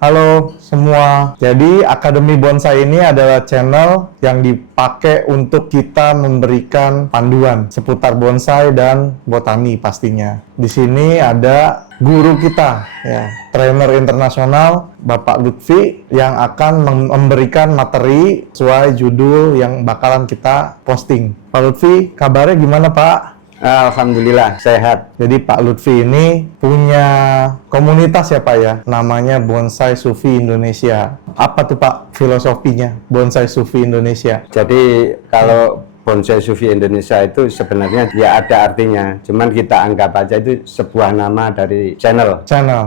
Halo semua. Jadi Akademi Bonsai ini adalah channel yang dipakai untuk kita memberikan panduan seputar bonsai dan botani pastinya. Di sini ada guru kita, ya, trainer internasional Bapak Lutfi yang akan memberikan materi sesuai judul yang bakalan kita posting. Pak Lutfi, kabarnya gimana Pak? Alhamdulillah sehat. Jadi Pak Lutfi ini punya komunitas ya Pak ya, namanya Bonsai Sufi Indonesia. Apa tuh Pak filosofinya Bonsai Sufi Indonesia? Jadi kalau Bonsai Sufi Indonesia itu sebenarnya ya ada artinya, cuman kita anggap aja itu sebuah nama dari channel.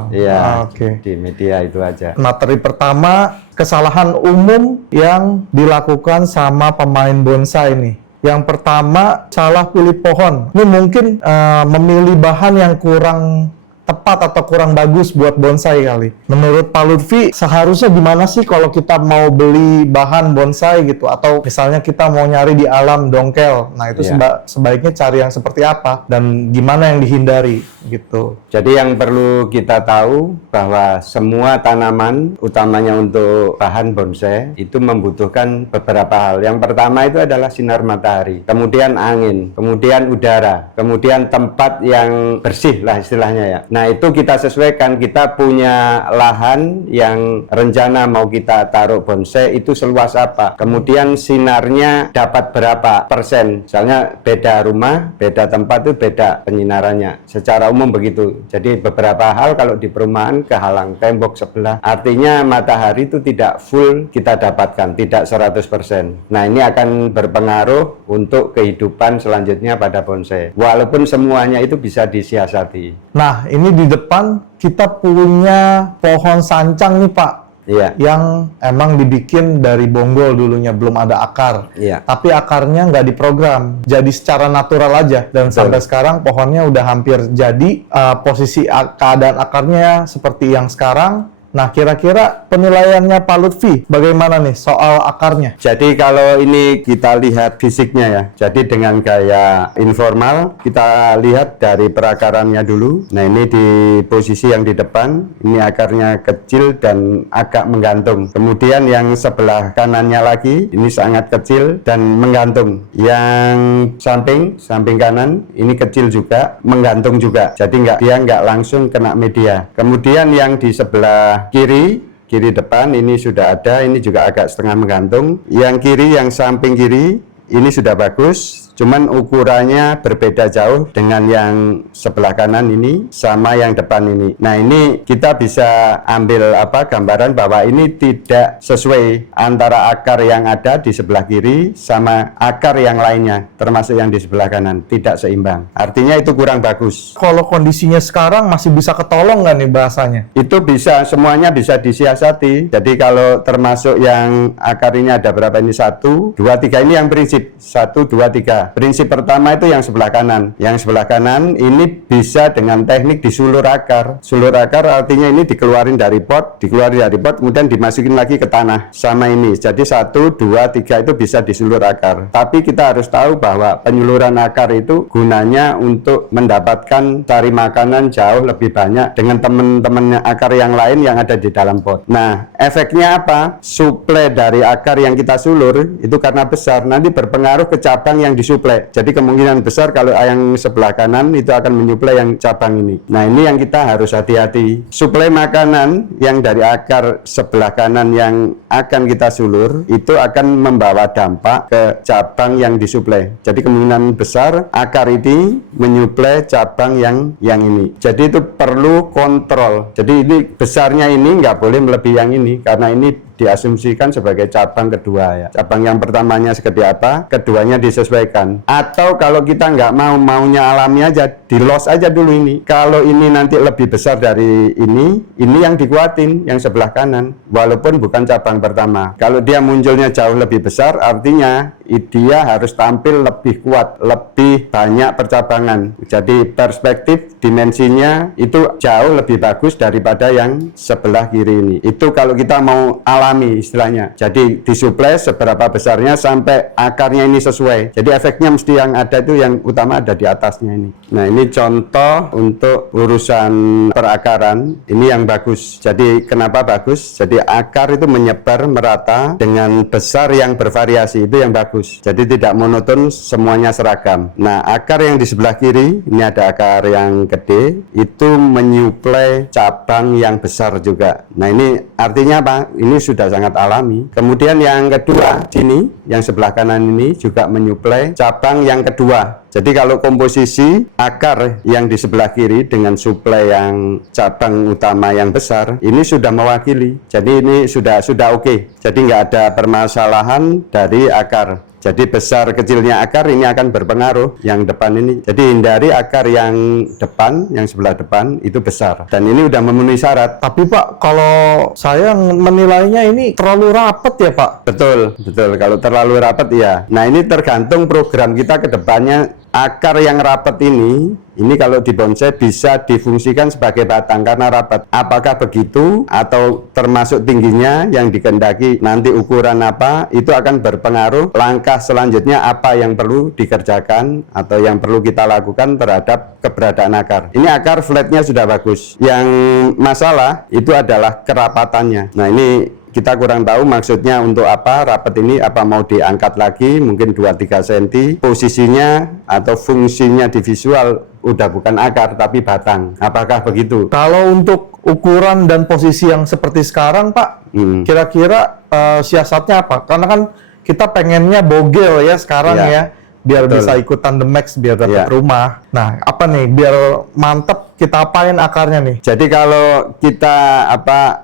Iya, Oke. Di media itu aja. Materi pertama, kesalahan umum yang dilakukan sama pemain bonsai nih. Yang pertama, salah pilih pohon. Ini mungkin memilih bahan yang kurang tepat atau kurang bagus buat bonsai kali. Menurut Pak Lutfi, seharusnya gimana sih kalau kita mau beli bahan bonsai gitu? Atau misalnya kita mau nyari di alam dongkel. Nah, itu sebaiknya cari yang seperti apa? Dan gimana yang dihindari gitu. Jadi yang perlu kita tahu bahwa semua tanaman, utamanya untuk bahan bonsai, itu membutuhkan beberapa hal. Yang pertama itu adalah sinar matahari, kemudian angin, kemudian udara, kemudian tempat yang bersih lah istilahnya ya. Nah, itu kita sesuaikan. Kita punya lahan yang rencana mau kita taruh bonsai itu seluas apa. Kemudian sinarnya dapat berapa persen. Misalnya beda rumah, beda tempat itu beda penyinarannya. Secara umum begitu. Jadi beberapa hal kalau di perumahan kehalang tembok sebelah. Artinya matahari itu tidak full kita dapatkan, tidak 100%. Nah, ini akan berpengaruh untuk kehidupan selanjutnya pada bonsai. Walaupun semuanya itu bisa disiasati. Nah, ini di depan kita punya pohon sancang nih Pak. Iya. Yang emang dibikin dari bonggol dulunya, belum ada akar. Iya. Tapi akarnya nggak diprogram, jadi secara natural aja. Dan sampai sekarang pohonnya udah hampir jadi. Posisi keadaan akarnya seperti yang sekarang. Nah, kira-kira penilaiannya Pak Lutfi bagaimana nih soal akarnya? Jadi kalau ini kita lihat fisiknya ya, jadi dengan gaya informal, kita lihat dari perakarannya dulu. Nah, ini di posisi yang di depan, ini akarnya kecil dan agak menggantung. Kemudian yang sebelah kanannya lagi, ini sangat kecil dan menggantung. Yang samping kanan, ini kecil juga, menggantung juga. Jadi dia nggak langsung kena media. Kemudian yang di sebelah kiri depan ini sudah ada, ini juga agak setengah menggantung. Yang kiri, yang samping kiri ini sudah bagus, cuman ukurannya berbeda jauh dengan yang sebelah kanan ini sama yang depan ini. Nah, ini kita bisa ambil gambaran bahwa ini tidak sesuai antara akar yang ada di sebelah kiri sama akar yang lainnya, termasuk yang di sebelah kanan, tidak seimbang. Artinya itu kurang bagus. Kalau kondisinya sekarang masih bisa ketolong nggak nih bahasanya? Itu bisa, semuanya bisa disiasati. Jadi kalau termasuk yang akar ini ada berapa ini? 1, 2, 3, ini yang prinsip 1, 2, 3. Prinsip pertama itu yang sebelah kanan. Yang sebelah kanan ini bisa dengan teknik disulur akar. Sulur akar artinya ini dikeluarin dari pot, kemudian dimasukin lagi ke tanah. Sama ini. Jadi 1, 2, 3 itu bisa disulur akar. Tapi kita harus tahu bahwa penyuluran akar itu gunanya untuk mendapatkan cari makanan jauh lebih banyak dengan teman-teman akar yang lain yang ada di dalam pot. Nah, efeknya apa? Suplai dari akar yang kita sulur itu karena besar, nanti berpengaruh ke cabang yang disuplai. Jadi kemungkinan besar kalau yang sebelah kanan itu akan menyuplai yang cabang ini. Nah, ini yang kita harus hati-hati. Suplai makanan yang dari akar sebelah kanan yang akan kita sulur itu akan membawa dampak ke cabang yang disuplai. Jadi kemungkinan besar akar ini menyuplai cabang yang ini. Jadi itu perlu kontrol. Jadi ini besarnya ini nggak boleh melebihi yang ini karena ini diasumsikan sebagai cabang kedua ya. Cabang yang pertamanya seperti apa, keduanya disesuaikan. Atau kalau kita nggak maunya alami aja, di los aja dulu ini. Kalau ini nanti lebih besar dari ini yang dikuatin, yang sebelah kanan. Walaupun bukan cabang pertama. Kalau dia munculnya jauh lebih besar, artinya dia harus tampil lebih kuat, lebih banyak percabangan. Jadi perspektif dimensinya itu jauh lebih bagus daripada yang sebelah kiri ini. Itu kalau kita mau alami alami istilahnya. Jadi disuplai seberapa besarnya sampai akarnya ini sesuai. Jadi efeknya mesti yang ada itu yang utama ada di atasnya ini. Nah, ini contoh untuk urusan perakaran. Ini yang bagus. Jadi kenapa bagus? Jadi akar itu menyebar merata dengan besar yang bervariasi. Itu yang bagus. Jadi tidak monoton, semuanya seragam. Nah, akar yang di sebelah kiri, ini ada akar yang gede, itu menyuplai cabang yang besar juga. Nah, ini artinya apa? Ini sudah sangat alami. Kemudian yang kedua, sini, yang sebelah kanan ini juga menyuplai cabang yang kedua. Jadi kalau komposisi akar yang di sebelah kiri dengan suplai yang cabang utama yang besar, ini sudah mewakili. Jadi ini sudah oke. Jadi nggak ada permasalahan dari akar. Jadi besar kecilnya akar ini akan berpengaruh yang depan ini. Jadi hindari akar yang depan, yang sebelah depan itu besar. Dan ini udah memenuhi syarat. Tapi Pak, kalau saya menilainya ini terlalu rapat ya Pak? Betul, betul. Kalau terlalu rapat ya. Nah, ini tergantung program kita ke depannya. Akar yang rapat ini kalau di bonsai bisa difungsikan sebagai batang karena rapat. Apakah begitu atau termasuk tingginya yang dikehendaki nanti ukuran apa, itu akan berpengaruh langkah selanjutnya apa yang perlu dikerjakan atau yang perlu kita lakukan terhadap keberadaan akar. Ini akar flatnya sudah bagus. Yang masalah itu adalah kerapatannya. Nah, ini kita kurang tahu maksudnya untuk apa rapat ini, apa mau diangkat lagi mungkin 2-3 cm posisinya atau fungsinya di visual udah bukan akar tapi batang. Apakah begitu? Kalau untuk ukuran dan posisi yang seperti sekarang Pak, kira-kira siasatnya apa? Karena kan kita pengennya bogel ya sekarang ya, biar betul, bisa ikutan the max biar dapat Ya. rumah. Nah, apa nih biar mantep kita apain akarnya nih? Jadi kalau kita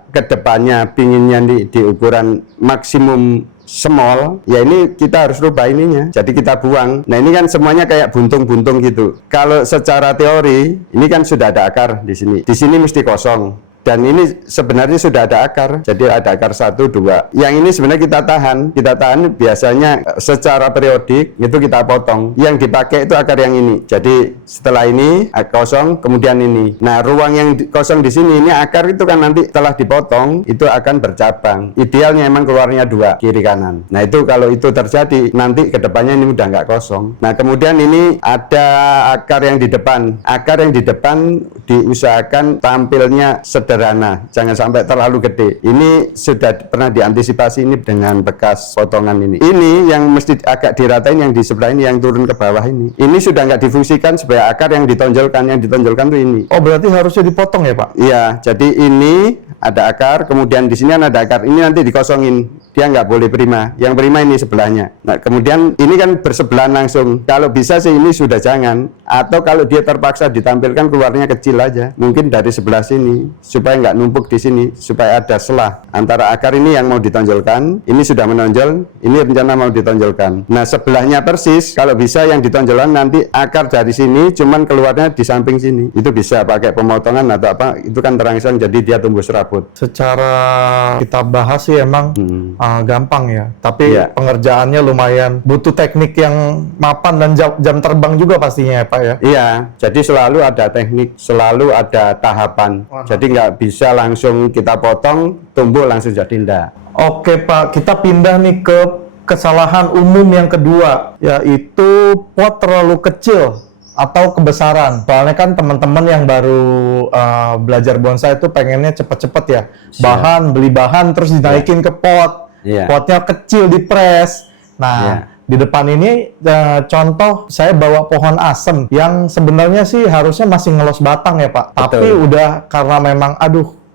ke depannya pinginnya di ukuran maksimum small, ya ini kita harus rubah ininya. Jadi kita buang. Nah, ini kan semuanya kayak buntung-buntung gitu. Kalau secara teori, ini kan sudah ada akar di sini. Di sini mesti kosong. Dan ini sebenarnya sudah ada akar, jadi ada akar 1, 2. Yang ini sebenarnya kita tahan biasanya secara periodik, itu kita potong. Yang dipakai itu akar yang ini. Jadi setelah ini kosong, kemudian ini. Nah, ruang yang kosong di sini, ini akar itu kan nanti setelah dipotong, itu akan bercabang. Idealnya emang keluarnya 2, kiri kanan. Nah, itu kalau itu terjadi, nanti kedepannya ini udah nggak kosong. Nah, kemudian ini ada akar yang di depan. Akar yang di depan diusahakan tampilnya sederhana, jangan sampai terlalu gede. Ini sudah pernah diantisipasi ini dengan bekas potongan ini. Ini yang mesti agak diratain yang di sebelah ini, yang turun ke bawah ini. Ini sudah nggak difungsikan sebagai akar yang ditonjolkan tuh ini. Oh, berarti harusnya dipotong ya Pak? Iya, jadi ini ada akar, kemudian di sini ada akar. Ini nanti dikosongin, dia nggak boleh prima. Yang prima ini sebelahnya. Nah, kemudian ini kan bersebelahan langsung. Kalau bisa sih ini sudah jangan. Atau kalau dia terpaksa ditampilkan keluarnya kecil aja, mungkin dari sebelah sini supaya nggak numpuk di sini, supaya ada selah antara akar ini yang mau ditonjolkan, ini sudah menonjol, ini rencana mau ditonjolkan. Nah, sebelahnya persis, kalau bisa yang ditonjolkan nanti akar dari sini, cuman keluarnya di samping sini. Itu bisa pakai pemotongan atau apa, itu kan terangsang jadi dia tumbuh serabut. Secara kita bahas sih emang gampang ya, tapi Iya. pengerjaannya lumayan butuh teknik yang mapan dan jam terbang juga pastinya ya Pak ya. Iya, jadi selalu ada teknik, selalu ada tahapan. Jadi nggak bisa langsung kita potong, tumbuh langsung jadi enggak. Oke Pak, kita pindah nih ke kesalahan umum yang kedua, yaitu pot terlalu kecil atau kebesaran. Soalnya kan teman-teman yang baru belajar bonsai itu pengennya cepet-cepet ya. Beli bahan terus dinaikin ke pot. Potnya kecil dipres. Nah, di depan ini contoh saya bawa pohon asem yang sebenarnya sih harusnya masih ngelos batang ya Pak. Tapi udah karena memang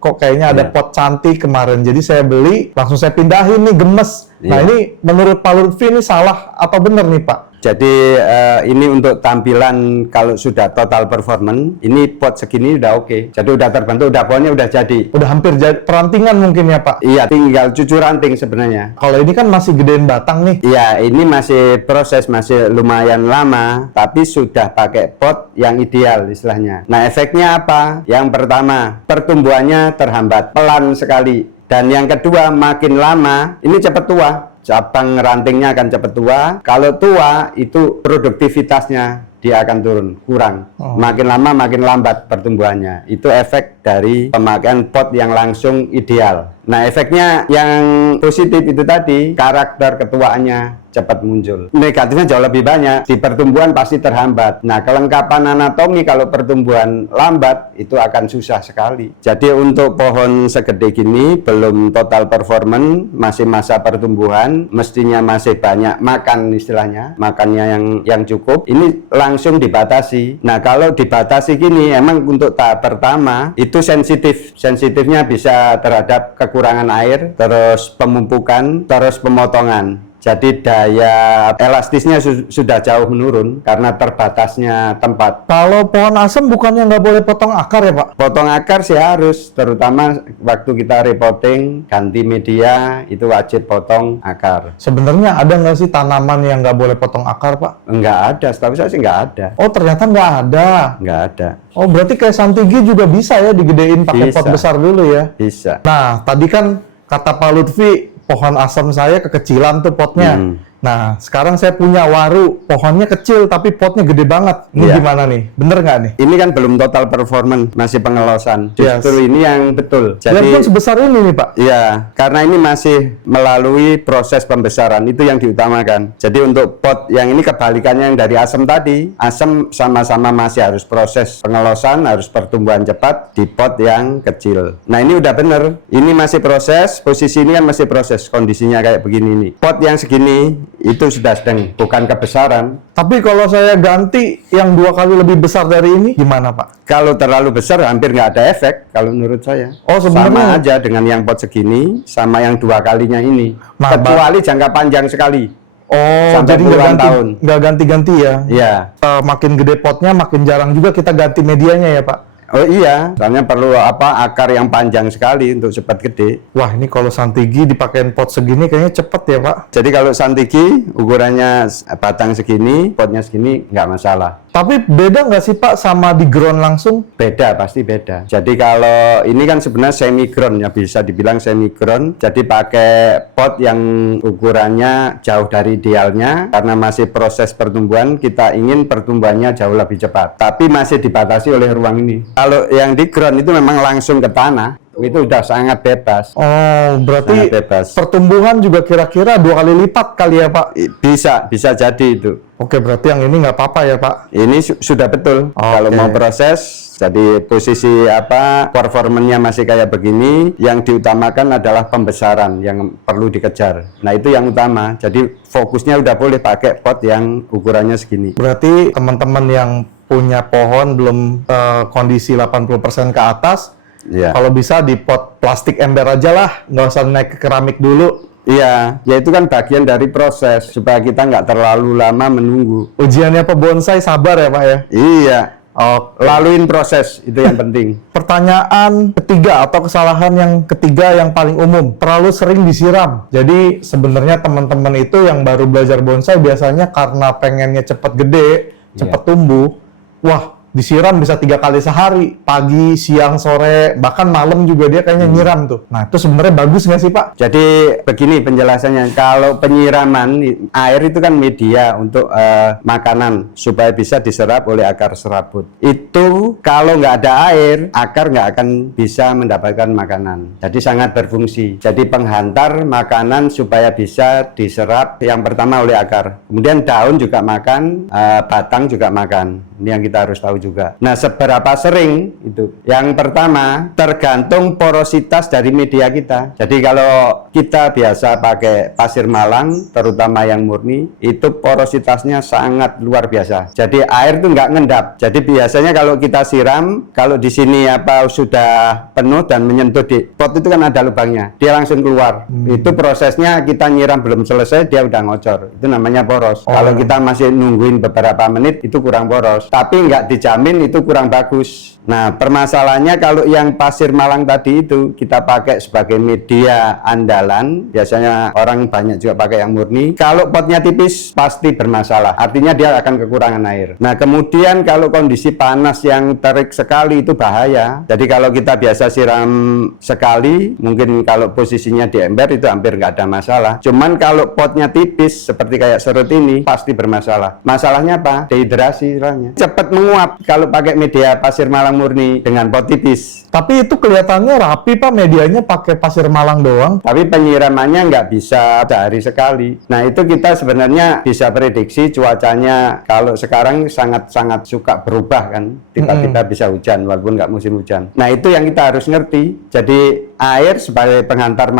kok kayaknya ada pot cantik kemarin. Jadi saya beli, langsung saya pindahin nih, gemes. Nah, ini menurut Pak Lutfi ini salah atau benar nih Pak? Jadi ini untuk tampilan kalau sudah total performance, ini pot segini udah oke. Jadi udah terbentuk, udah pohonnya udah jadi. Udah hampir jadi perantingan mungkin ya Pak? Iya, tinggal cucu ranting sebenarnya. Kalau ini kan masih gedein batang nih. Iya, ini masih proses, masih lumayan lama, tapi sudah pakai pot yang ideal istilahnya. Nah, efeknya apa? Yang pertama, pertumbuhannya terhambat, pelan sekali. Dan yang kedua, makin lama, ini cepat tua. Cabang rantingnya akan cepat tua. Kalau tua, itu produktivitasnya dia akan turun, kurang. Makin lama makin lambat pertumbuhannya. Itu efek dari pemakaian pot yang langsung ideal. Nah, efeknya yang positif itu tadi, karakter ketuaannya cepat muncul. Negatifnya jauh lebih banyak, di pertumbuhan pasti terhambat. Nah, kelengkapan anatomi kalau pertumbuhan lambat itu akan susah sekali. Jadi untuk pohon segede gini belum total performance, masih masa pertumbuhan, mestinya masih banyak makan istilahnya, makannya yang cukup. Ini langsung dibatasi. Nah, kalau dibatasi gini, emang untuk tahap pertama itu sensitif. Sensitifnya bisa terhadap kekurangan air, terus pemupukan, terus pemotongan. Jadi daya elastisnya sudah jauh menurun karena terbatasnya tempat. Kalau pohon asem bukannya nggak boleh potong akar ya Pak? Potong akar sih harus, terutama waktu kita repotting, ganti media, itu wajib potong akar. Sebenarnya ada nggak sih tanaman yang nggak boleh potong akar Pak? Enggak ada, setahu saya sih enggak ada. Oh ternyata nggak ada. Enggak ada. Oh berarti kayak santigi juga bisa ya digedein pakai pot Bisa. besar dulu ya? Bisa. Nah tadi kan kata Pak Lutfi, pohon asam saya kekecilan tuh potnya. Nah, sekarang saya punya waru, pohonnya kecil tapi potnya gede banget. Ini Iya. gimana nih? Bener nggak nih? Ini kan belum total performance, masih pengelosan. Justru Yes. ini yang betul. Biarpun sebesar ini nih Pak. Iya, karena ini masih melalui proses pembesaran, itu yang diutamakan. Jadi untuk pot yang ini kebalikannya yang dari asam tadi, asam sama-sama masih harus proses pengelosan, harus pertumbuhan cepat di pot yang kecil. Nah ini udah bener, ini masih proses, posisi ini kan masih proses, kondisinya kayak begini nih. Pot yang segini, itu sudah sedang, bukan kebesaran. Tapi kalau saya ganti yang 2 kali lebih besar dari ini, gimana Pak? Kalau terlalu besar hampir nggak ada efek kalau menurut saya. Oh, sebenarnya- sama aja dengan yang pot segini sama yang 2 kalinya ini. Nah, Kecuali jangka panjang sekali. Oh, Sampai jadi puluhan tahun. nggak ganti-ganti ya? Iya. Makin gede potnya, makin jarang juga kita ganti medianya ya Pak? Oh iya, soalnya perlu akar yang panjang sekali untuk cepat gede. Wah, ini kalau santigi dipakein pot segini kayaknya cepet ya Pak? Jadi kalau santiki ukurannya batang segini, potnya segini nggak masalah. Tapi beda nggak sih Pak sama di ground langsung? Beda, pasti beda. Jadi kalau ini kan sebenarnya semi ground ya, bisa dibilang semi ground. Jadi pakai pot yang ukurannya jauh dari idealnya karena masih proses pertumbuhan, kita ingin pertumbuhannya jauh lebih cepat. Tapi masih dibatasi oleh ruang ini. Kalau yang di ground itu memang langsung ke tanah, itu udah sangat bebas. Oh, berarti Sangat bebas. pertumbuhan juga kira-kira 2 kali lipat kali ya Pak? Bisa jadi itu. Oke, berarti yang ini nggak apa-apa ya Pak? Ini sudah betul. Kalau Oke. mau proses, jadi posisi performanya masih kayak begini, yang diutamakan adalah pembesaran yang perlu dikejar. Nah itu yang utama. Jadi fokusnya udah boleh pakai pot yang ukurannya segini. Berarti teman-teman yang punya pohon belum kondisi 80% ke atas, Iya. kalau bisa di pot plastik ember aja lah, nggak usah naik ke keramik dulu. Iya, ya itu kan bagian dari proses supaya kita nggak terlalu lama menunggu. Ujiannya pebonsai sabar ya Pak ya? Iya. Oh, Laluin proses itu yang penting. pertanyaan ketiga atau kesalahan yang ketiga yang paling umum, terlalu sering disiram. Jadi sebenarnya teman-teman itu yang baru belajar bonsai biasanya karena pengennya cepat gede, cepat tumbuh, wah disiram bisa 3 kali sehari, pagi, siang, sore, bahkan malam juga dia kayaknya nyiram tuh. Nah itu sebenarnya bagus nggak sih Pak? Jadi begini penjelasannya, kalau penyiraman air itu kan media untuk makanan supaya bisa diserap oleh akar serabut. Itu kalau nggak ada air, akar nggak akan bisa mendapatkan makanan. Jadi sangat berfungsi. Jadi penghantar makanan supaya bisa diserap yang pertama oleh akar. Kemudian daun juga makan, batang juga makan. Ini yang kita harus tahu juga. Nah, seberapa sering itu? Yang pertama, tergantung porositas dari media kita. Jadi kalau kita biasa pakai pasir malang, terutama yang murni, itu porositasnya sangat luar biasa. Jadi air itu nggak ngendap. Jadi biasanya kalau kita siram, kalau di sini sudah penuh dan menyentuh di pot itu kan ada lubangnya, dia langsung keluar. Itu prosesnya kita nyiram belum selesai, dia udah ngocor. Itu namanya poros. Kalau kita masih nungguin beberapa menit, itu kurang poros. Tapi nggak dijamin itu kurang bagus. Nah, permasalahannya kalau yang pasir malang tadi itu kita pakai sebagai media andalan, biasanya orang banyak juga pakai yang murni. Kalau potnya tipis, pasti bermasalah. Artinya dia akan kekurangan air. Nah, kemudian kalau kondisi panas yang terik sekali itu bahaya. Jadi kalau kita biasa siram sekali, mungkin kalau posisinya di ember itu hampir nggak ada masalah. Cuman kalau potnya tipis, seperti kayak serut ini, pasti bermasalah. Masalahnya apa? Dehidrasi istilahnya. cepat menguap kalau pakai media pasir malang murni dengan pot tipis. Tapi itu kelihatannya rapi Pak, medianya pakai pasir malang doang. Tapi penyiramannya nggak bisa sehari sekali. Nah itu kita sebenarnya bisa prediksi cuacanya kalau sekarang sangat-sangat suka berubah kan. Tiba-tiba bisa hujan walaupun nggak musim hujan. Nah itu yang kita harus ngerti. Jadi air sebagai penghantar